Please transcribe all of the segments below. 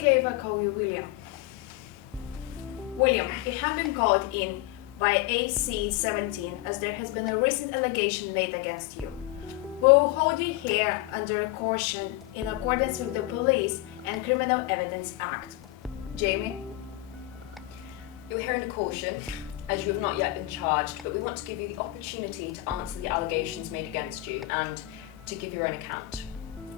okay if I call you William? William, you have been called in by AC-17 as there has been a recent allegation made against you. We will hold you here under caution in accordance with the Police and Criminal Evidence Act. Jamie? You're here under caution, as you have not yet been charged, but we want to give you the opportunity to answer the allegations made against you and to give your own account,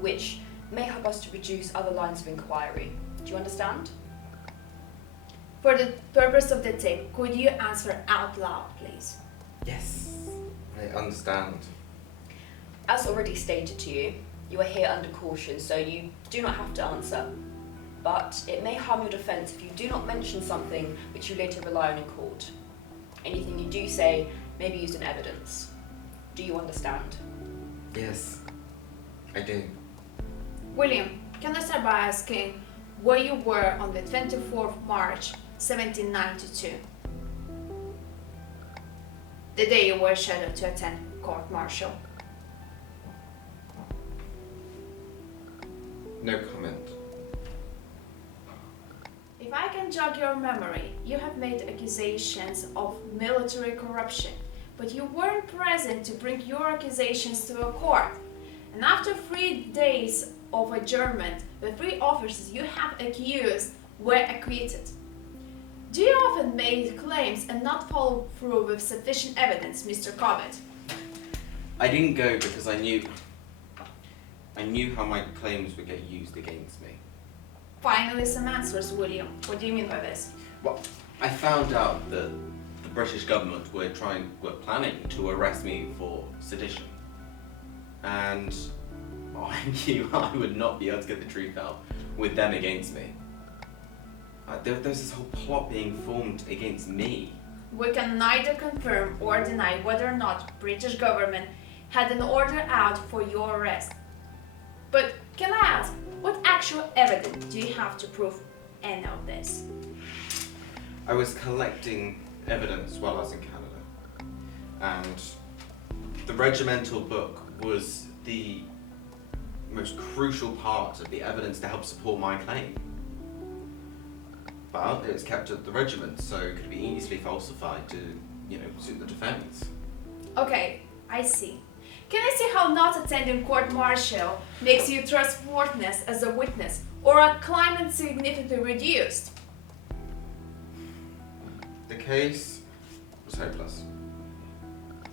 which may help us to reduce other lines of inquiry. Do you understand? For the purpose of the tape, could you answer out loud, please? Yes, I understand. As already stated to you, you are here under caution, so you do not have to answer. But it may harm your defence if you do not mention something which you later rely on in court. Anything you do say may be used in evidence. Do you understand? Yes, I do. William, can I start by asking where you were on the 24th March 1792? The day you were scheduled to attend court-martial. No comment. If I can jog your memory, you have made accusations of military corruption, but you weren't present to bring your accusations to a court. And after 3 days of adjournment, the 3 officers you have accused were acquitted. Do you often make claims and not follow through with sufficient evidence, Mr. Cobbett? I didn't go because I knew how my claims would get used against me. Finally, some answers, William. What do you mean by this? Well, I found out that the British government were planning to arrest me for sedition. And I knew I would not be able to get the truth out with them against me. There was this whole plot being formed against me. We can neither confirm or deny whether or not British government had an order out for your arrest. But can I ask, what actual evidence do you have to prove any of this? I was collecting evidence while I was in Canada, and the regimental book was the most crucial part of the evidence to help support my claim. But it was kept at the regiment, so it could be easily falsified to, suit the defense. Okay, I see. Can I see how not attending court-martial makes you trustworthiness as a witness or a claimant significantly reduced? The case was hopeless.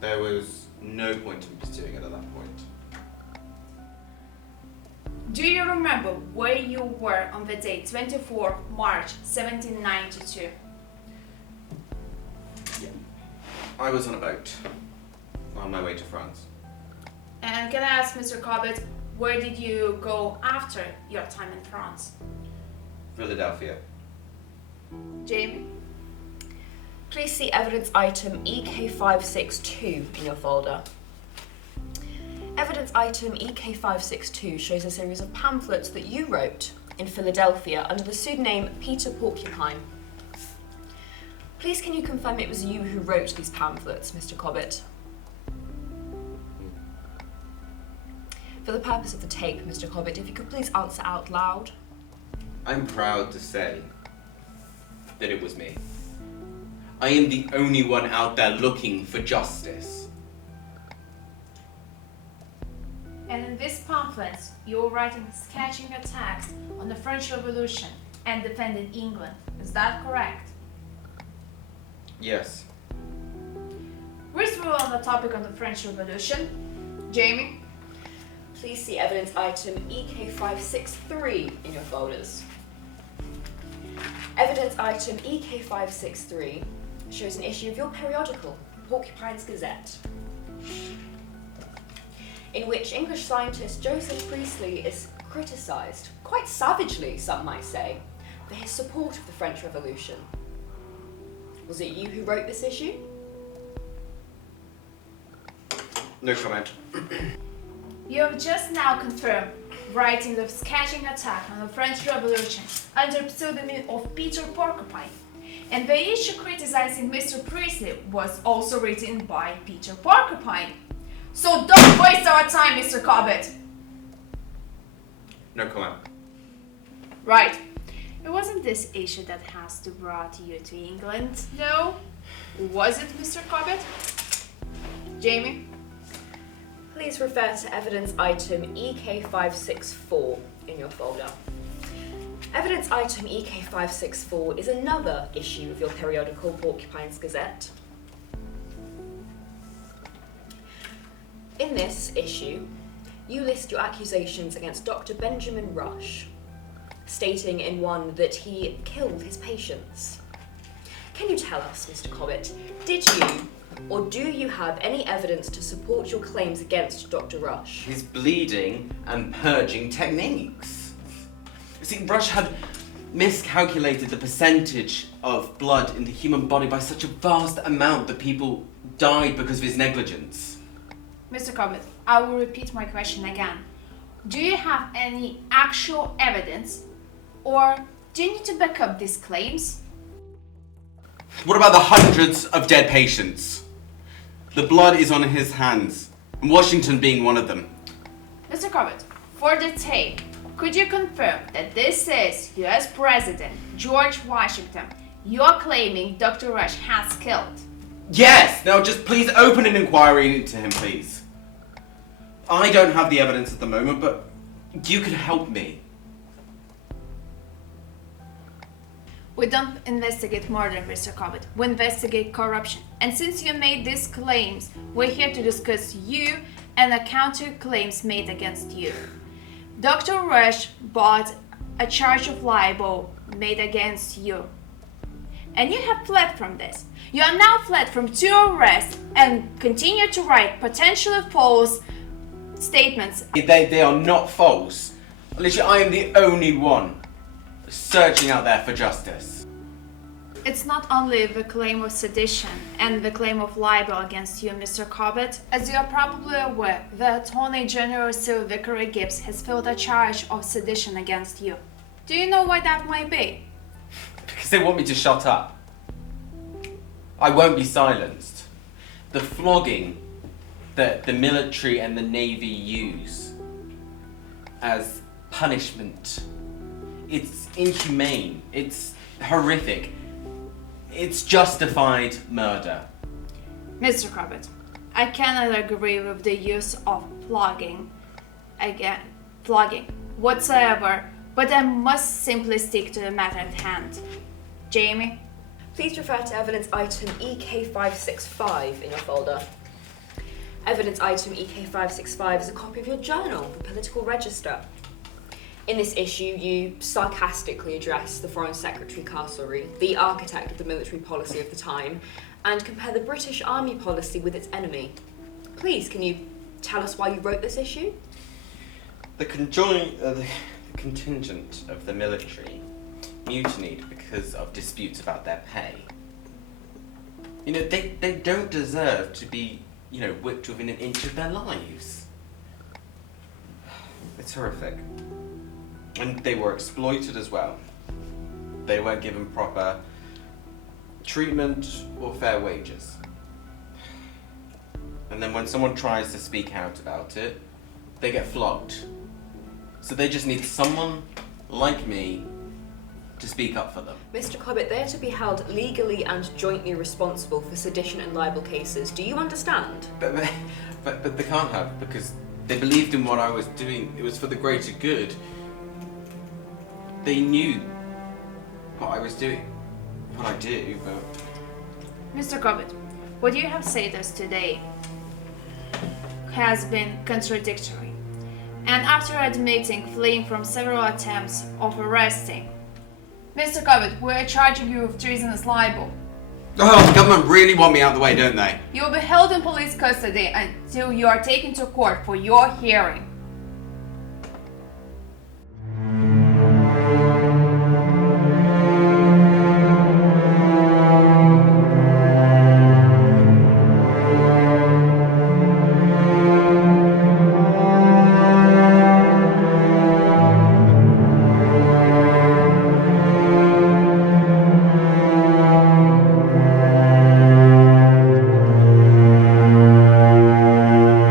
There was no point in pursuing it at that point. Do you remember where you were on the day 24 March 1792? Yeah. I was on a boat on my way to France. And can I ask, Mr. Cobbett, where did you go after your time in France? Philadelphia. Jamie? Please see evidence item EK562 in your folder. Evidence item EK562 shows a series of pamphlets that you wrote in Philadelphia under the pseudonym Peter Porcupine. Please can you confirm it was you who wrote these pamphlets, Mr. Cobbett? For the purpose of the tape, Mr. Cobbett, if you could please answer out loud. I'm proud to say that it was me. I am the only one out there looking for justice. And in these pamphlets, you were writing sketching attacks on the French Revolution and defending England. Is that correct? Yes. Read through on the topic of the French Revolution. Jamie? Please see evidence item EK563 in your folders. Evidence item EK563 shows an issue of your periodical, Porcupine's Gazette, in which English scientist Joseph Priestley is criticised, quite savagely some might say, for his support of the French Revolution. Was it you who wrote this issue? No comment. You have just now confirmed writing the sketching attack on the French Revolution under pseudonym of Peter Porcupine. And the issue criticizing Mr. Priestley was also written by Peter Porcupine. So don't waste our time, Mr. Cobbett. No comment. Right. It wasn't this issue that has to brought you to England, though. Was it, Mr. Cobbett? Jamie? Please refer to evidence item EK564 in your folder. Evidence item EK564 is another issue of your periodical Porcupine's Gazette. In this issue, you list your accusations against Dr. Benjamin Rush, stating in one that he killed his patients. Can you tell us, Mr. Cobbett, did you or do you have any evidence to support your claims against Dr. Rush? His bleeding and purging techniques. See, Rush had miscalculated the percentage of blood in the human body by such a vast amount that people died because of his negligence. Mr. Cobbett, I will repeat my question again. Do you have any actual evidence, or do you need to back up these claims? What about the hundreds of dead patients? The blood is on his hands, and Washington being one of them. Mr. Cobbett, for the tape, could you confirm that this is US President George Washington you're claiming Dr. Rush has killed? Yes! Now just please open an inquiry into him, please. I don't have the evidence at the moment, but you could help me. We don't investigate murder, Mr. Cobbett. We investigate corruption. And since you made these claims, we're here to discuss you and the counter-claims made against you. Dr. Rush bought a charge of libel made against you. And you have fled from this. You are now fled from 2 arrests and continue to write potentially false statements. They are not false. Literally, I am the only one searching out there for justice. It's not only the claim of sedition and the claim of libel against you, Mr. Cobbett. As you are probably aware, the Attorney General Sir Vickery Gibbs has filed a charge of sedition against you. Do you know why that might be? Because they want me to shut up. I won't be silenced. The flogging that the military and the Navy use as punishment, it's inhumane, it's horrific, it's justified murder. Mr. Cobbett, I cannot agree with the use of flogging whatsoever, but I must simply stick to the matter at hand. Jamie? Please refer to evidence item EK565 in your folder. Evidence item EK565 is a copy of your journal, the Political Register. In this issue, you sarcastically address the Foreign Secretary Castlereagh, the architect of the military policy of the time, and compare the British Army policy with its enemy. Please, can you tell us why you wrote this issue? The contingent of the military mutinied because of disputes about their pay. You know, they don't deserve to be, whipped within an inch of their lives. It's horrific. And they were exploited as well. They weren't given proper treatment or fair wages. And then when someone tries to speak out about it, they get flogged. So they just need someone like me to speak up for them. Mr. Cobbett, they are to be held legally and jointly responsible for sedition and libel cases. Do you understand? But they can't have, because they believed in what I was doing. It was for the greater good. They knew what I was doing, what I do, but... Mr. Cobbett, what you have said to us today has been contradictory. And after admitting fleeing from several attempts of arresting, Mr. Cobbett, we're charging you with treasonous libel. Oh, the government really want me out of the way, don't they? You will be held in police custody until you are taken to court for your hearing.